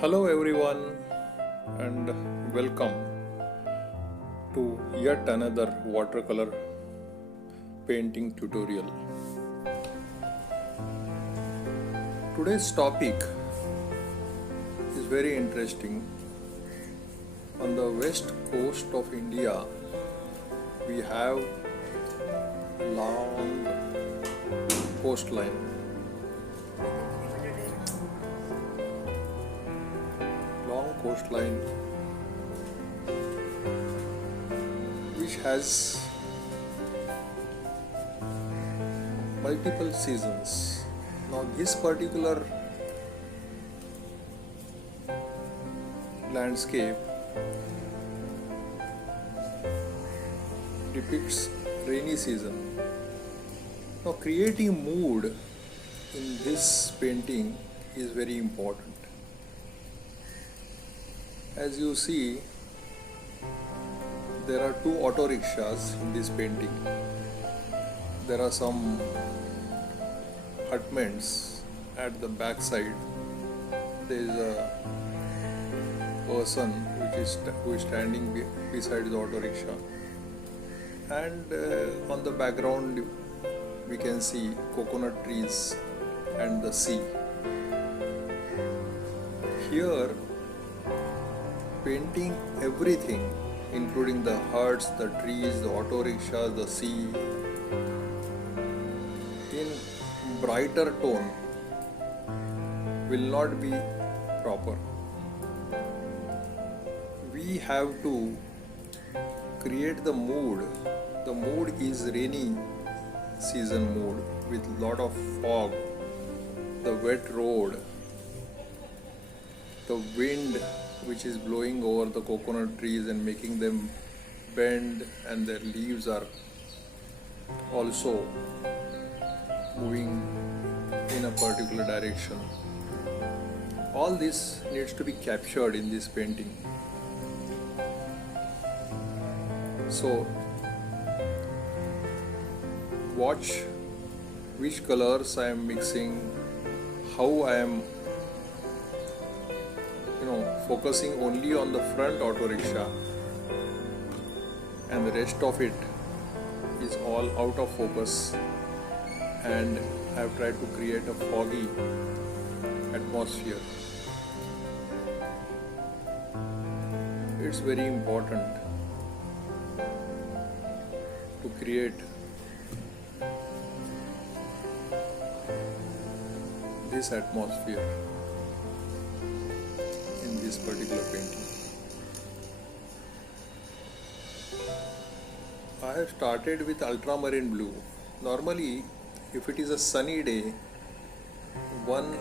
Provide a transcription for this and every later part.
Hello everyone and welcome to yet another watercolor painting tutorial. Today's topic is very interesting. On the west coast of India we have long coastline. Long coastline which has multiple seasons. Now this particular landscape depicts rainy season. Now creating mood in this painting is very important. As you see, there are two autorikshaws in this painting. There are some hutments at the back side. There is a person who is standing beside the autorikshaw, and on the background we can see coconut trees and the sea. Here painting everything, including the huts, the trees, the autorickshaws, the sea, in brighter tone will not be proper. We have to create the mood. The mood is rainy season mood with lot of fog, the wet road, the wind which is blowing over the coconut trees and making them bend, and their leaves are also moving in a particular direction. All this needs to be captured in this painting. So watch which colors I am mixing, how I am focusing only on the front autorikshaw, and the rest of it is all out of focus, and I have tried to create a foggy atmosphere. It's very important to create this atmosphere in this particular painting. I have started with ultramarine blue. Normally, if it is a sunny day, one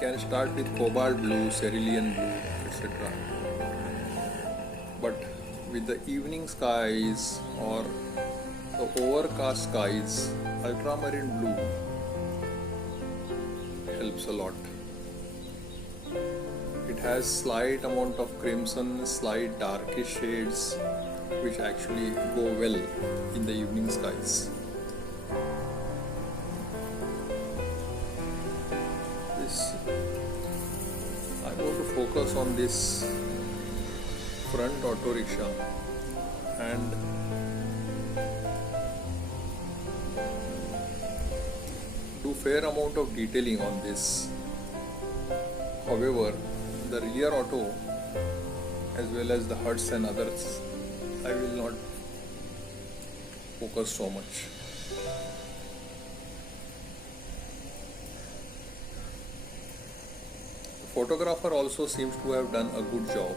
can start with cobalt blue, cerulean blue, etc. But with the evening skies or the overcast skies, ultramarine blue helps a lot. It has slight amount of crimson, slight darkish shades which actually go well in the evening skies. I'm going to focus on this front autorikshaw and do fair amount of detailing on this. However, the rear auto as well as the huts and others, I will not focus so much. The photographer also seems to have done a good job.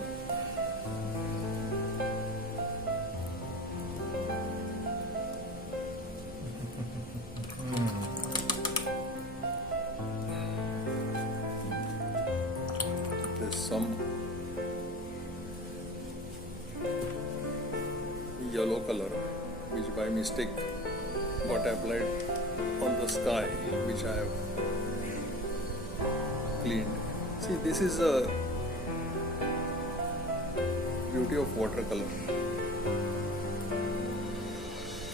There's some yellow color which by mistake got applied on the sky, which I have cleaned. See, this is a beauty of watercolor.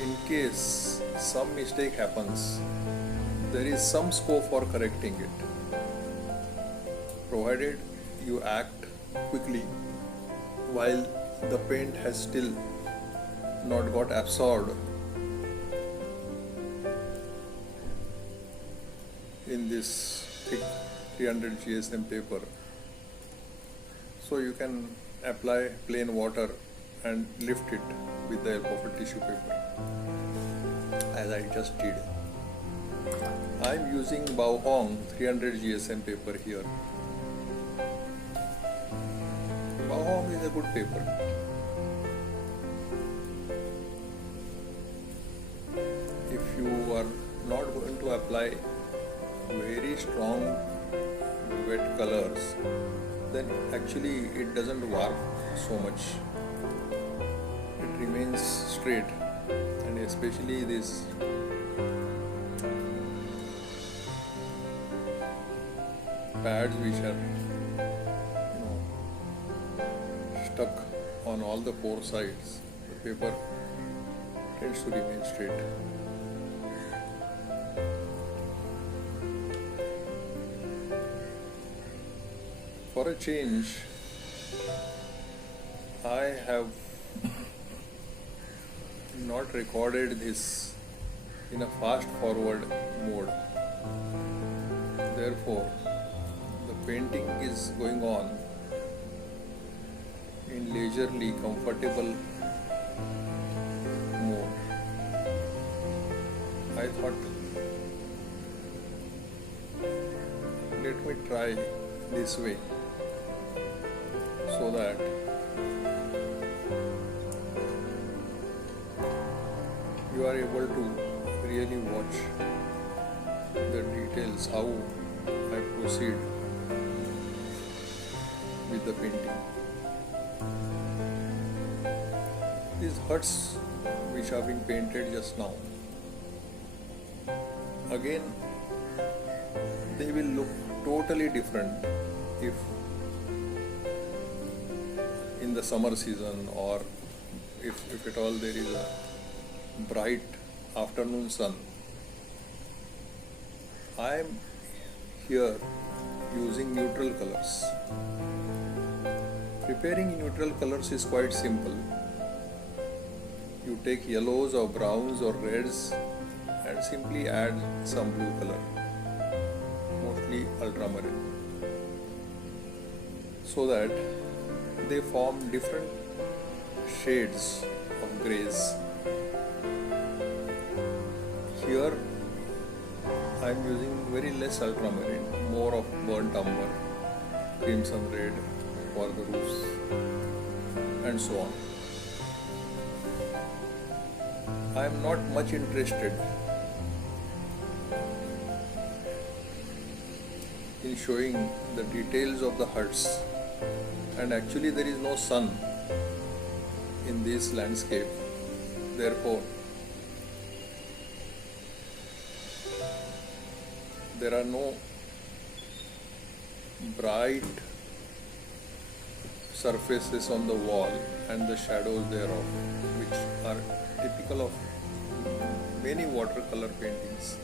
In case some mistake happens, there is some scope for correcting it, provided you act quickly while the paint has still not got absorbed in this thick 300 GSM paper. So you can apply plain water and lift it with the help of a tissue paper, as I just did. I am using Bao 300 GSM paper here. Bao is a good paper. If you are not going to apply very strong wet colors, then actually it doesn't warp so much. It remains straight, and especially this pads which are stuck on all the four sides, the paper tends to remain straight. For a change, I have not recorded this in a fast forward mode. Therefore, the painting is going on in leisurely, comfortable mode. I thought, let me try this way, so that you are able to really watch the details, how I proceed with the painting. These huts which have been painted just now, again they will look totally different if in the summer season, or if at all there is a bright afternoon sun. I am here using neutral colors. Preparing neutral colors is quite simple. You take yellows or browns or reds and simply add some blue color, mostly ultramarine, so that they form different shades of grays. Here I am using very less ultramarine, more of burnt umber, crimson red for the roofs, and so on. I am not much interested in showing the details of the huts, and actually there is no sun in this landscape. Therefore, there are no bright surfaces on the wall and the shadows thereof, which are typical of many watercolor paintings.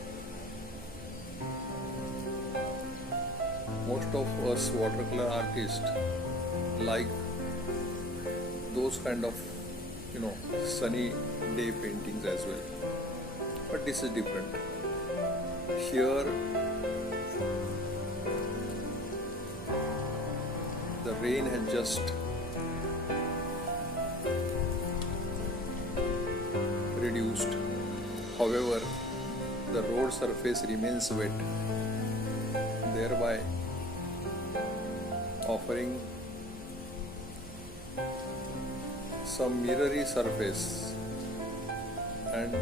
Most of us watercolor artists like those kind of sunny day paintings as well, but this is different. Here the rain has just reduced. However, the road surface remains wet, thereby offering some mirrory surface, and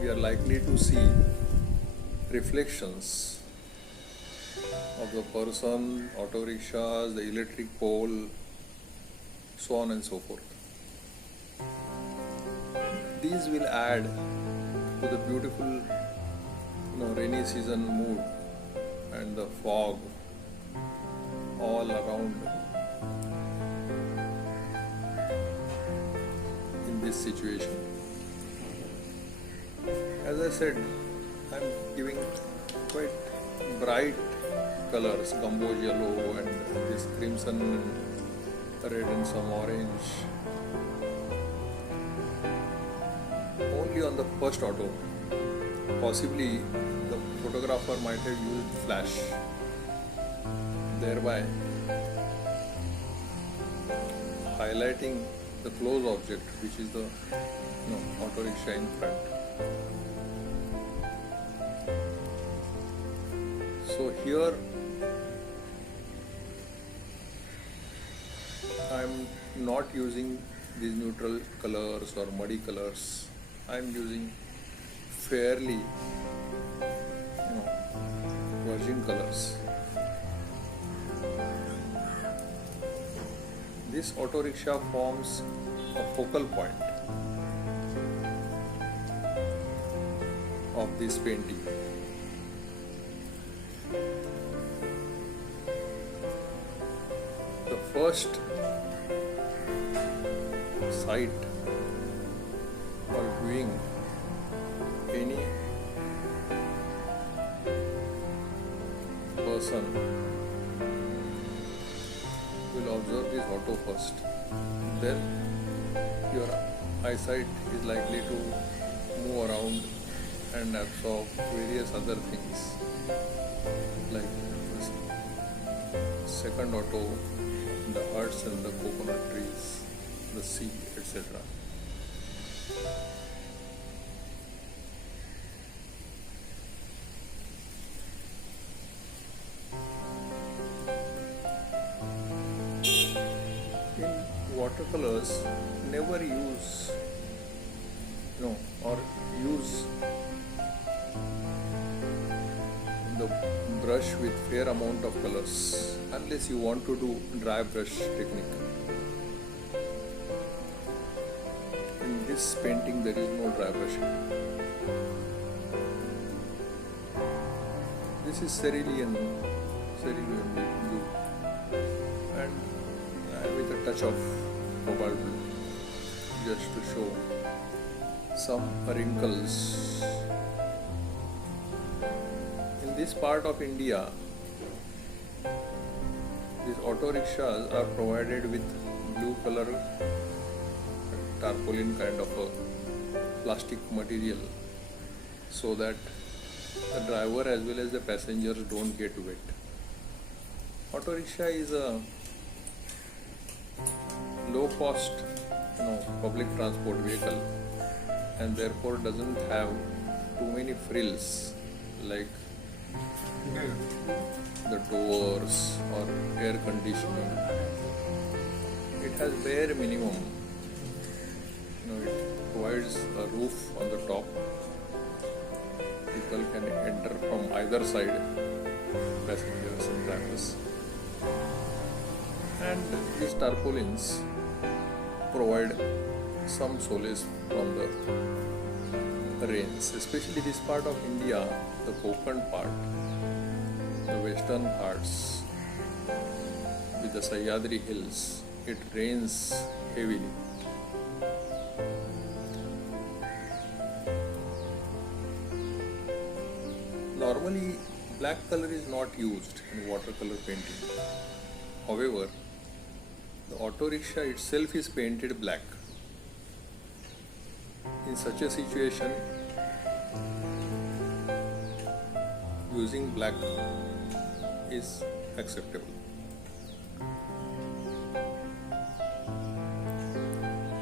we are likely to see reflections of the person, autorikshaws, the electric pole, so on and so forth. These will add to the beautiful rainy season mood and the fog all around in this situation. As I said, I am giving quite bright colors, Gamboge yellow and this crimson red and some orange. Only on the first auto. Possibly the photographer might have used flash, thereby highlighting the close object, which is the autorikshaw in front. So here I am not using these neutral colors or muddy colors. I am using fairly virgin colors. This autorikshaw forms a focal point of this painting. The first sight or viewing any person will observe this auto first. Then your eyesight is likely to move around and absorb various other things like the second auto, the huts and the coconut trees, the sea, etc. In watercolors, never use or use the brush with fair amount of colors unless you want to do dry brush technique. In this painting there is no dry brushing. This is cerulean blue and with a touch of cobalt blue just to show some wrinkles. In this part of India, these autorikshaws are provided with blue color tarpaulin kind of a plastic material so that the driver as well as the passengers don't get wet. Autorikshaw is a low cost public transport vehicle and therefore doesn't have too many frills like the doors or air conditioning. It has bare minimum. It provides a roof on the top. People can enter from either side, passengers and drivers. And these tarpaulins provide some solace from the rains, especially this part of India, the Konkan part, the western parts with the Sahyadri hills. It rains heavily. Normally, black color is not used in watercolor painting. However, the autorikshaw itself is painted black. In such a situation, using black is acceptable.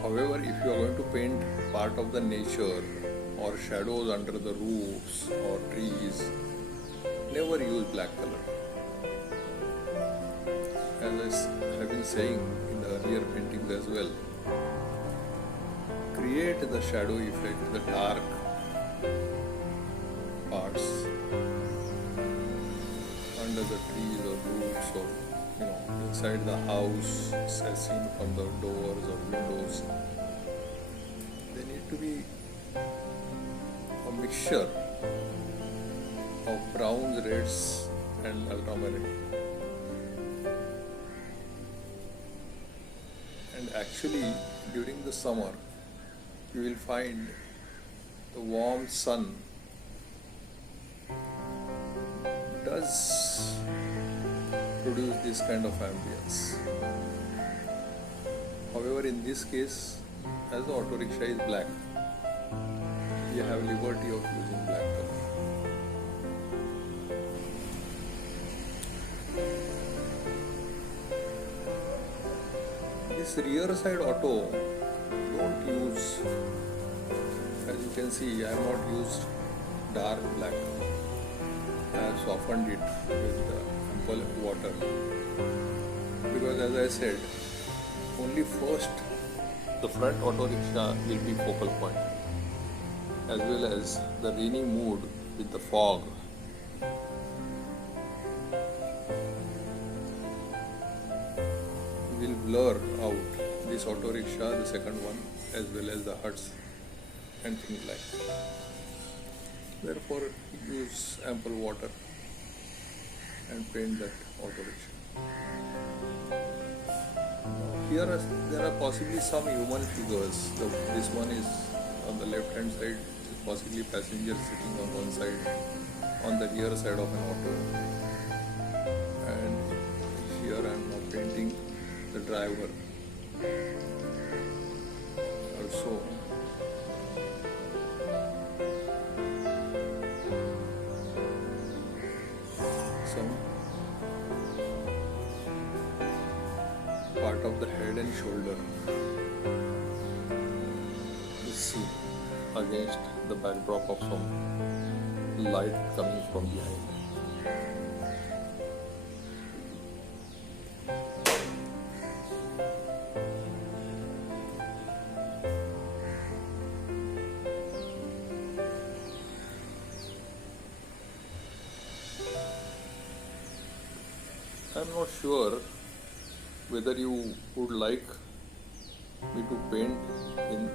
However, if you are going to paint part of the nature or shadows under the roofs or trees, never use black color. As I have been saying in the earlier paintings as well, create the shadow effect, the dark parts under the trees or roofs or inside the house as seen from the doors or windows. They need to be a mixture of browns, reds and ultramarine. And actually during the summer you will find the warm sun does produce this kind of ambience. However, in this case, as the autorickshaw is black, you have liberty of using black color. This rear side auto, don't use, as you can see, I have not used dark black. I have softened it with ample water, because as I said, only first the front autorickshaw will be focal point, as well as the rainy mood with the fog. Will blur out this autorickshaw, the second one, as well as the huts and things like that. Therefore, use ample water and paint that autorickshaw. Here there are possibly some human figures. This one is on the left hand side, possibly passenger sitting on one side, on the rear side of an auto. And here I am now painting the driver. Also, some part of the head and shoulder is seen against the backdrop of some light coming from behind. I am not sure whether you would like me to paint in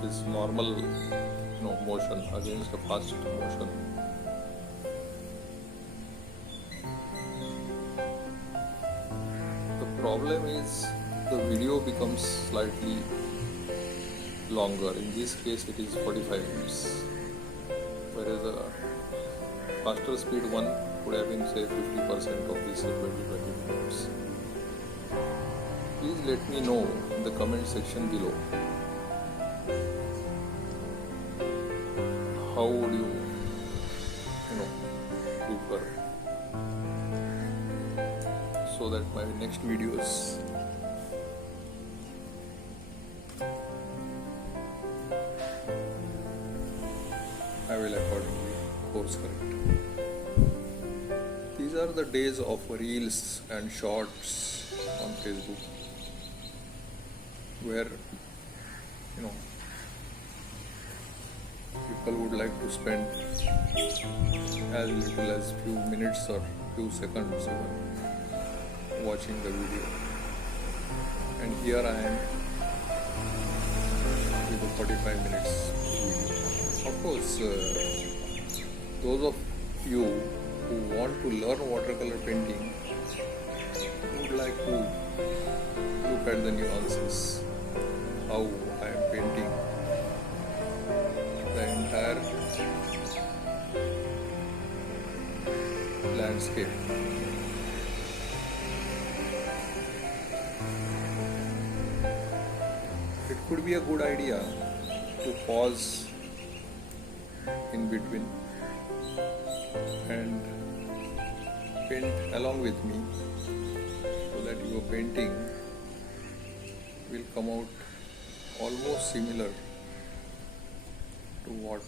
this normal motion against a fast motion. The problem is the video becomes slightly longer. In this case it is 45 minutes, whereas a faster speed one would have been say 50% of this 20 minutes. Please let me know in the comment section below how would you prefer, so that my next videos I will accordingly course correct. These are the days of reels and shorts on Facebook, where people would like to spend as little as few minutes or few seconds even watching the video. And here I am with a 45 minutes video. Of course, those of you who want to learn watercolor painting would like to look at the nuances, how I am painting the entire landscape. It could be a good idea to pause in between and paint along with me, so that your painting will come out almost similar to what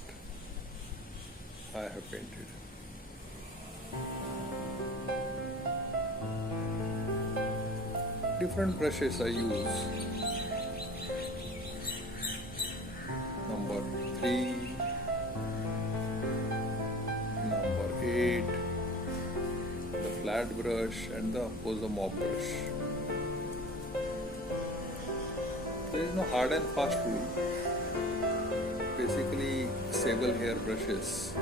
I have painted. Different brushes I use. Number 3, number 8, the flat brush, and of course the mop brush. There is no hard and fast rule. Basically, sable hair brushes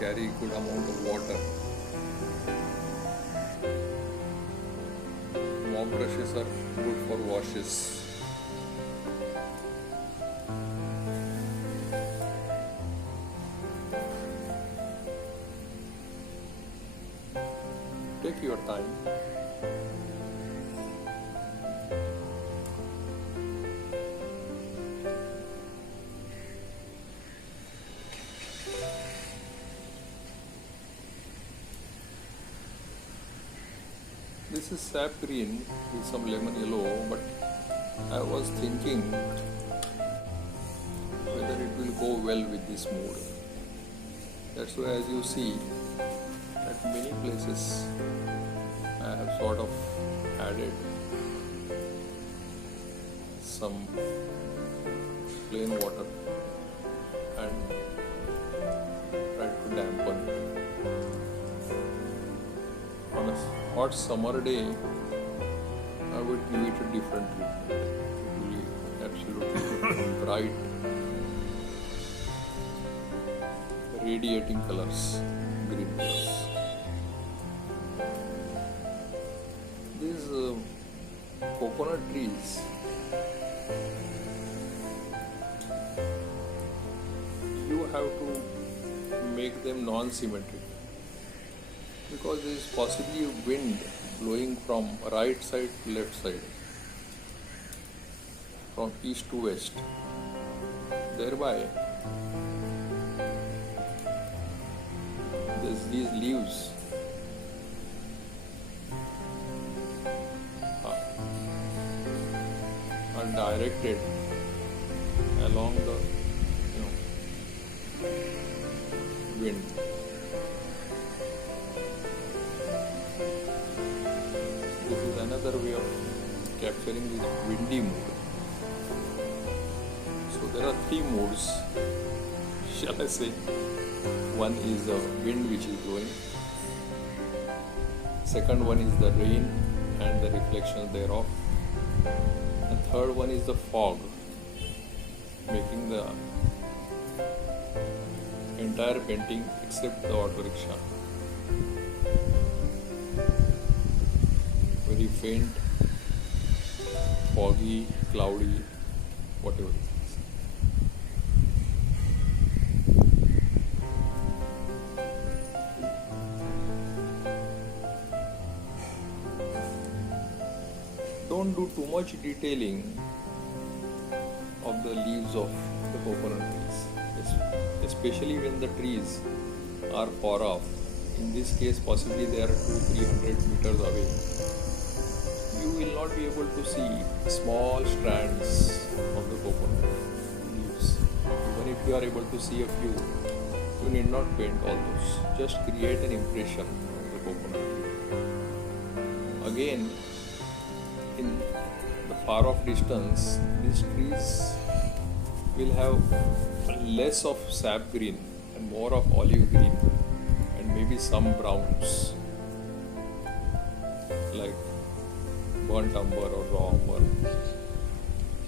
carry good amount of water. Mop brushes are good for washes. Take your time. This is sap green with some lemon yellow, but I was thinking whether it will go well with this mood. That's why, as you see, at many places I have sort of added some plain water and tried to dampen it. On a hot summer day, I would give it a different treatment. It will be absolutely bright, radiating colors, green colors. These coconut trees, you have to make them non-symmetric, because there is possibly wind blowing from right side to left side, from east to west. Thereby, these leaves are directed along the wind. This is another way of capturing this windy mood. So there are three moods, shall I say. One is the wind which is blowing. Second one is the rain and the reflection thereof. And third one is the fog, making the entire painting except the autorikshaw very faint, foggy, cloudy, whatever it is. Don't do too much detailing of the leaves of the coconut trees, especially when the trees are far off. In this case, possibly they are 200-300 meters away. You will not be able to see small strands of the coconut leaves. Even if you are able to see a few, you need not paint all those. Just create an impression of the coconut tree. Again, in the far off distance, these trees will have less of sap green and more of olive green and maybe some browns like burnt umber or raw umber.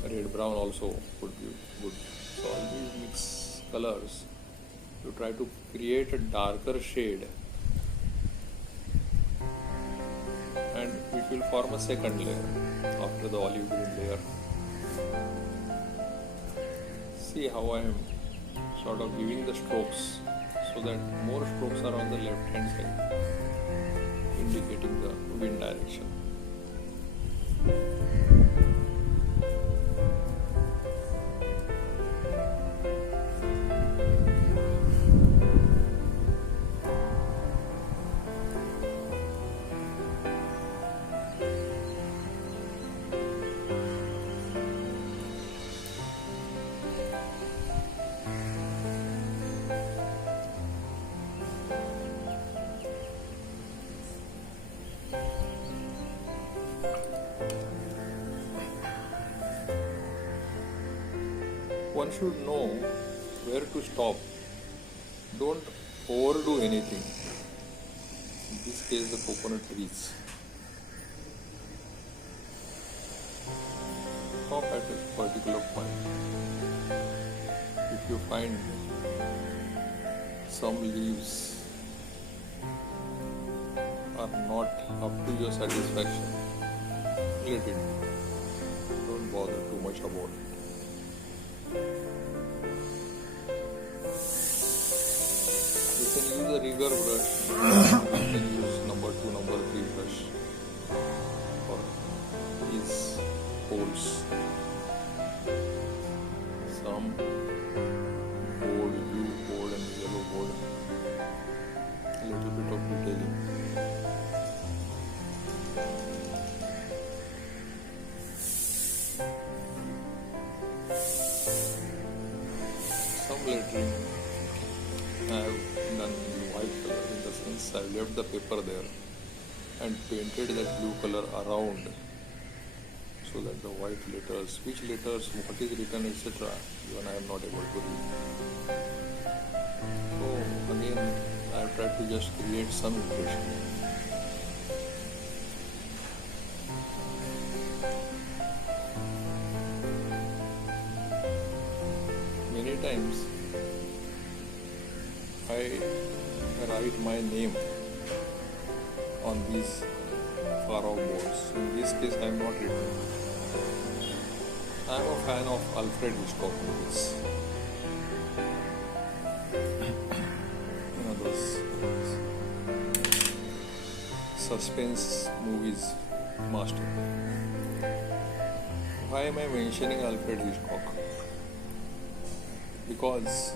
Red brown also would be good. So all these mixed colors, you try to create a darker shade and it will form a second layer after the olive green layer. See how I am sort of giving the strokes so that more strokes are on the left hand side, indicating the wind direction. One should know where to stop. Don't overdo anything. In this case, the coconut trees. Stop at a particular point. If you find some leaves are not up to your satisfaction, let it be. Don't bother too much about it. You can use a rigger brush, you can use number 2, number 3 paper there and painted that blue color around, so that the white letters, which letters, what is written, etc., even I am not able to read. So again, I have tried to just create some impression. Many times I write my name on these far off boards. In this case, I am not written. I am a fan of Alfred Hitchcock movies. Those suspense movies master. Why am I mentioning Alfred Hitchcock? Because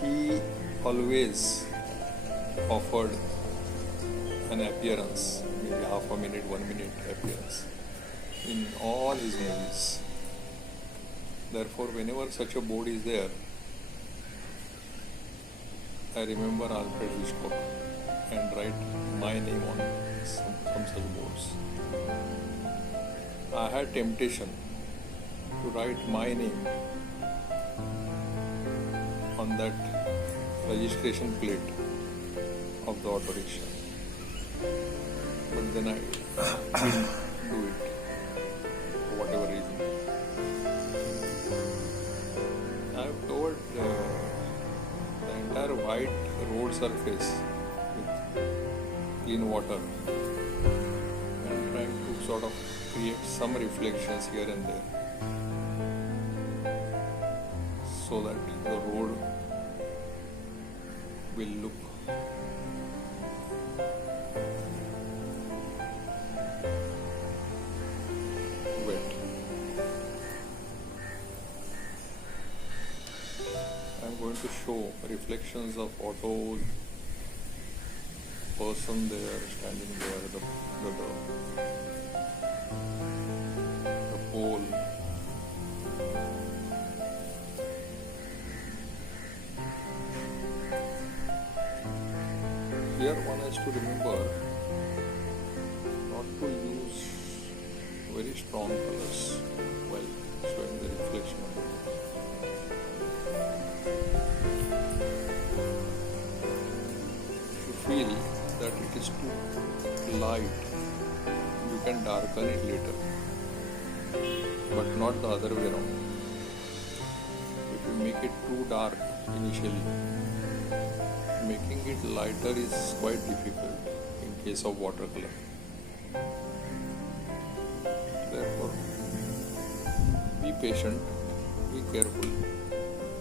he always offered an appearance, maybe half a minute, 1 minute appearance in all his movies. Therefore, whenever such a board is there, I remember Alfred Hitchcock and write my name on some such boards. I had temptation to write my name on that registration plate of the Autorikshaw, but then I didn't do it for whatever reason. I have covered the entire white road surface with clean water and trying to sort of create some reflections here and there, so that the road will look wet. I am going to show reflections of autos, person there, standing there, the pole. Here one has to remember not to use very strong colors while showing the reflection of it. If you feel that it is too light, you can darken it later, but not the other way around. If you make it too dark initially, making it lighter is quite difficult in case of watercolor. Therefore, be patient, be careful,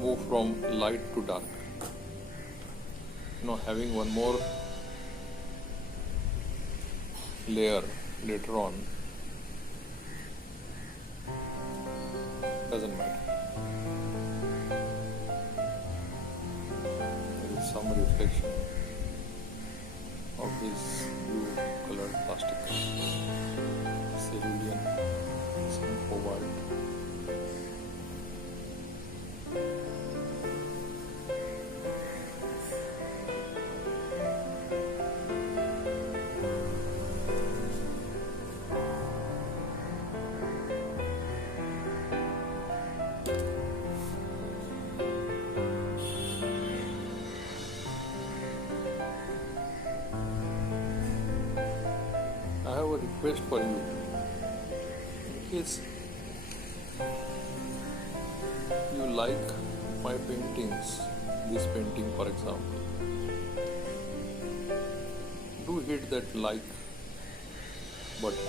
move from light to dark. Having one more layer later on doesn't matter. There is some reflection of this blue colored plastic, cerulean, some cobalt. I have a request for you. In case you like my paintings, this painting for example, do hit that like button.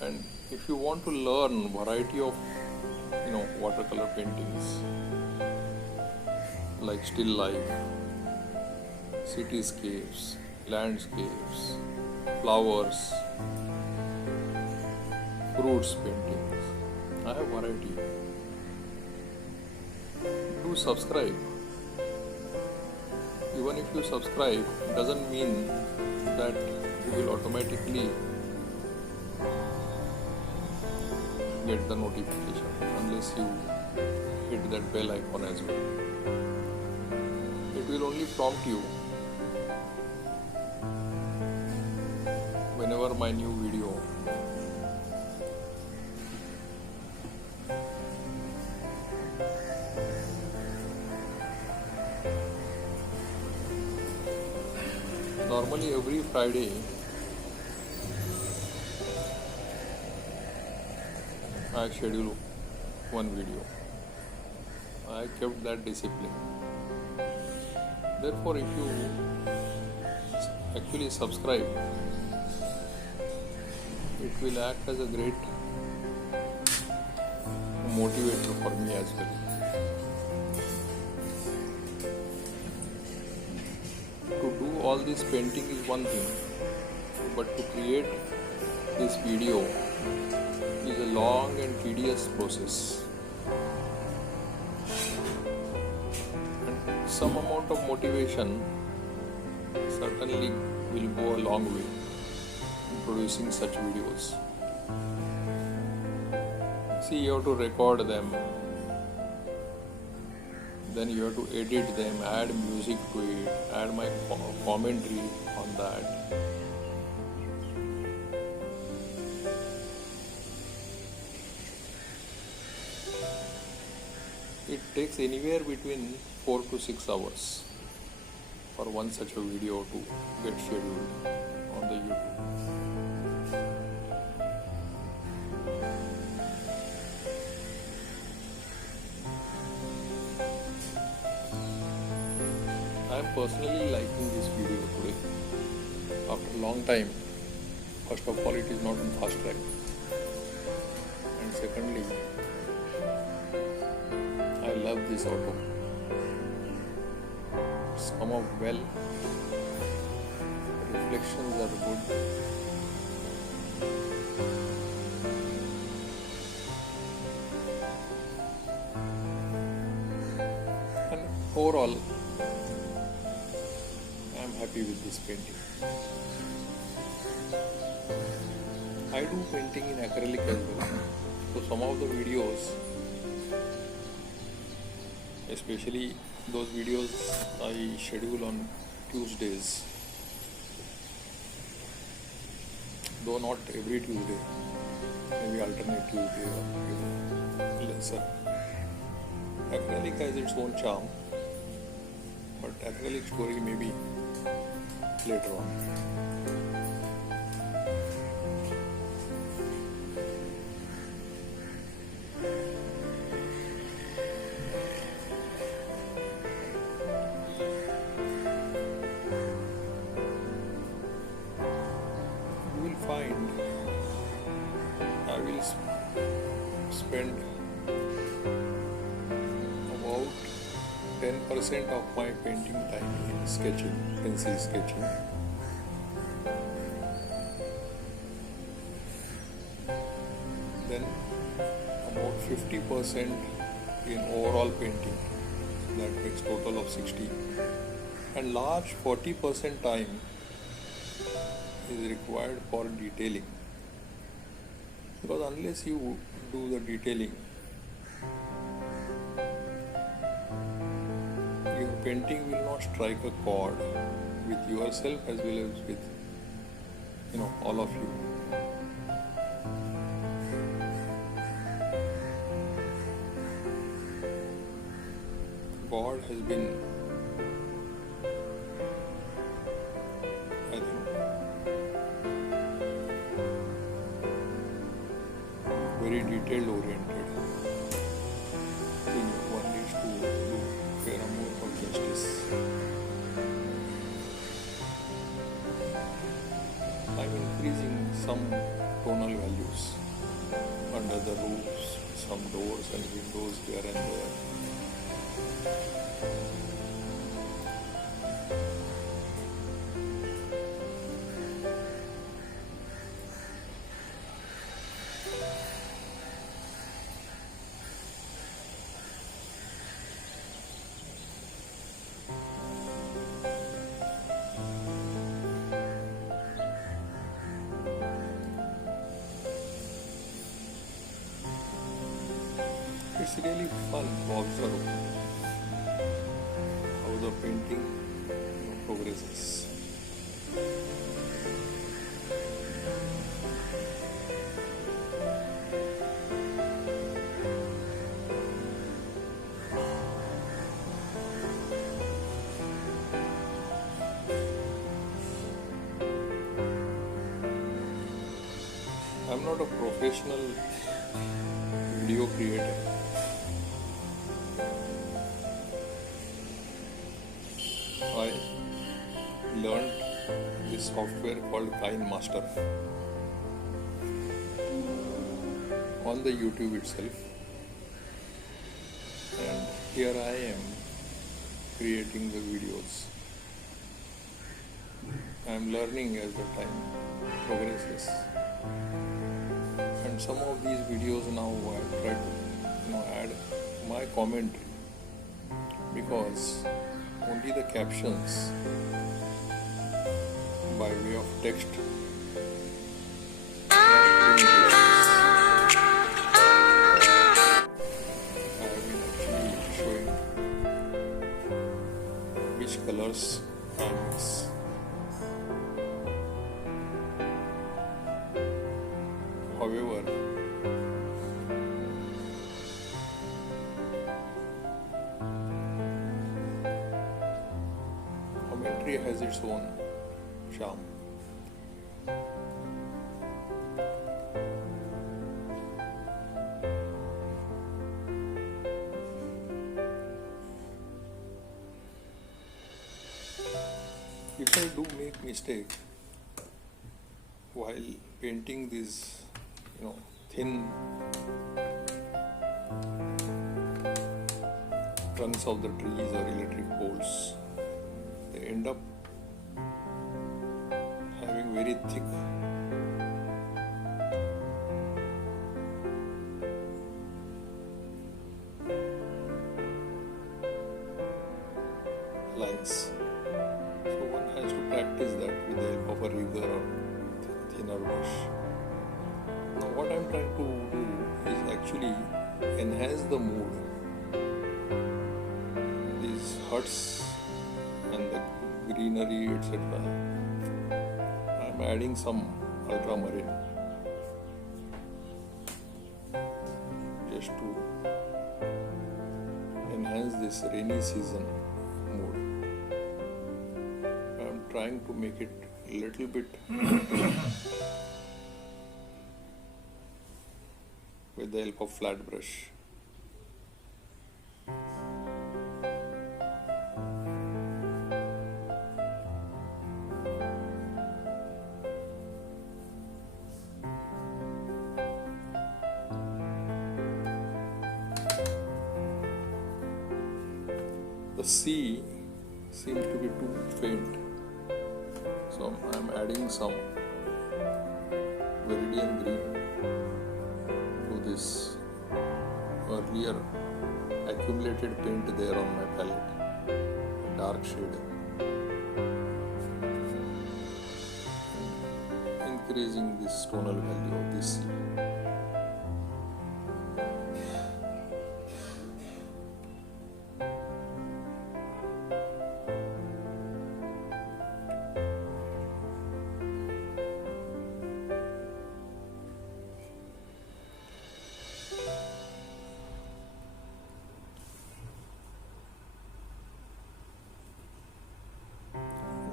And if you want to learn variety of watercolor paintings like still life, cityscapes, landscapes, flowers, fruits paintings, I have variety. Do subscribe. Even if you subscribe, doesn't mean that you will automatically get the notification unless you hit that bell icon as well. It will only prompt you whenever my new video normally every Friday I schedule one video. I kept that discipline. Therefore, if you actually subscribe, it will act as a great motivator for me as well. To do all this painting is one thing, but to create this video is a long and tedious process. And some amount of motivation certainly will go a long way in producing such videos. See, you have to record them, then you have to edit them, add music to it, add my commentary on that. It takes anywhere between 4 to 6 hours for one such a video to get scheduled on the YouTube. I am personally liking this video today. After a long time, first of all, it is not in fast track, and secondly, I love this auto. It's come out well. Reflections are good. And overall, I am happy with this painting. I do painting in acrylic as well. So some of the videos, especially those videos I schedule on Tuesdays, though not every Tuesday, maybe alternate Tuesday or lesser. Acrylic has its own charm, but acrylic story maybe later on. Find I will spend about 10% of my painting time in sketching, pencil sketching. Then about 50% in overall painting, that makes total of 60, and large 40% time is required for detailing, because unless you do the detailing, your painting will not strike a chord with yourself as well as with all of you. God has been, I think, very detail oriented. I think one needs to do fair amount of justice. I'm increasing some tonal values under the roofs, some doors and windows here and there. It's really fun to observe surfaces. I'm not a professional video creator. I learned this software called KineMaster on the YouTube itself, and here I am creating the videos. I am learning as the time progresses, and some of these videos now I try to add my commentary, because only the captions by way of text I have been actually showing which colors I mix. However, commentary has its own charm. If I do make mistake while painting these, thin trunks of the trees or electric poles, they end up having very thick lines. So one has to practice that with the help of a rigger or thinner brush. Now what I'm trying to do is actually enhance the mood. These huts and the greenery, etc. I'm adding some ultramarine just to enhance this rainy season mood. I'm trying to make it a little bit with the help of flat brush. The sea seems to be too faint, so I'm adding some viridian green to this earlier accumulated paint there on my palette, dark shade, increasing this tonal value of this sea.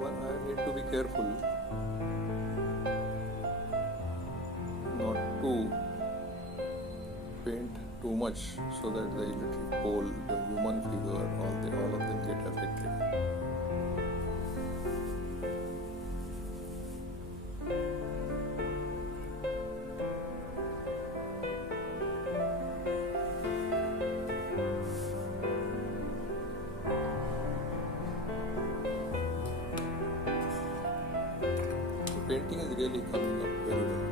I need to be careful not to paint too much so that the electric pole, the human figure, all of them get affected. Painting is really coming up very well.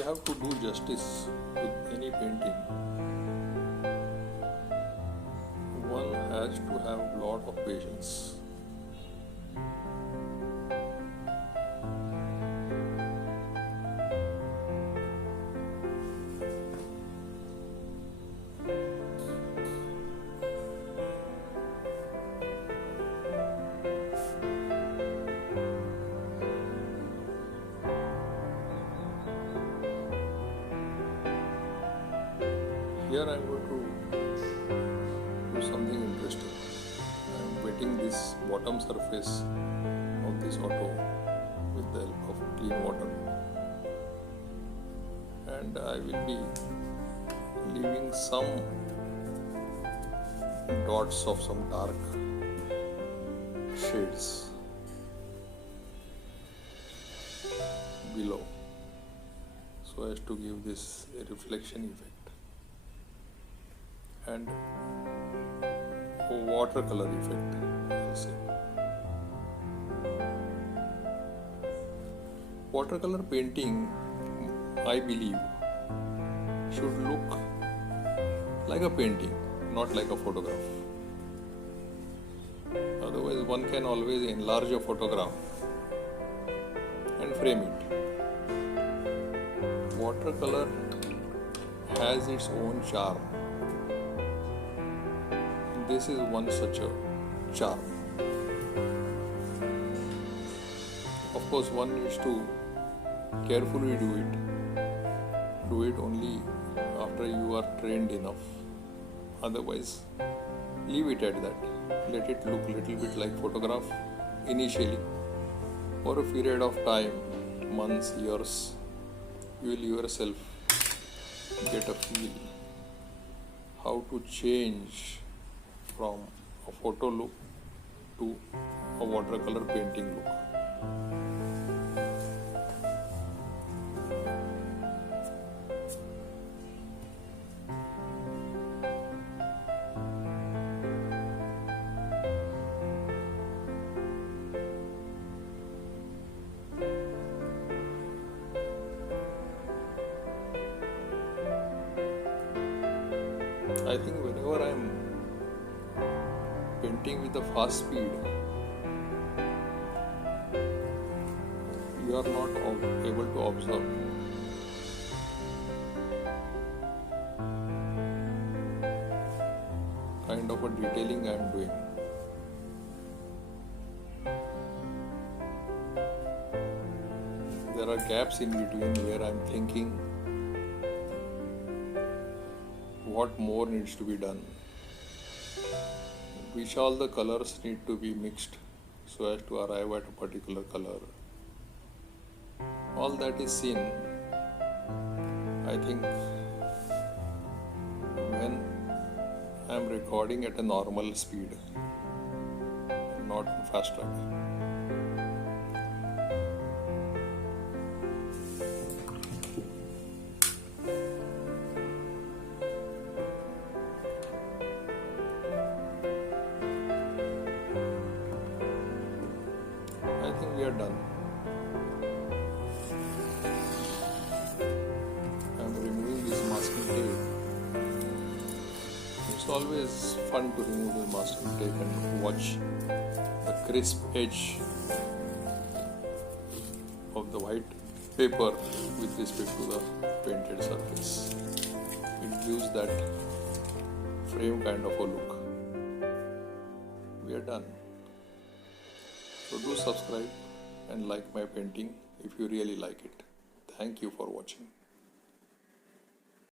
you have to do justice to any painting, one has to have a lot of patience. Here I am going to do something interesting. I am wetting this bottom surface of this auto with the help of clean water, and I will be leaving some dots of some dark shades below so as to give this a reflection effect and a watercolor effect, I'll say. Watercolor painting, I believe, should look like a painting, not like a photograph. Otherwise, one can always enlarge a photograph and frame it. Watercolor has its own charm. This is one such a charm. Of course, one needs to carefully do it. Do it only after you are trained enough. Otherwise, leave it at that. Let it look little bit like photograph initially. For a period of time, months, years, you will yourself get a feel how to change from a photo look to a watercolor painting look. I think whenever I am painting with a fast speed, you are not able to observe kind of a detailing I am doing. There are gaps in between where I am thinking what more needs to be done, which all the colors need to be mixed so as to arrive at a particular color. All that is seen, I think, when I am recording at a normal speed, not fast track. I think we are done. I am removing this masking tape. It's always fun to remove the masking tape and watch the crisp edge of the white paper with respect to the painted surface. It gives that frame kind of a look. We are done. So do subscribe and like my painting if you really like it. Thank you for watching.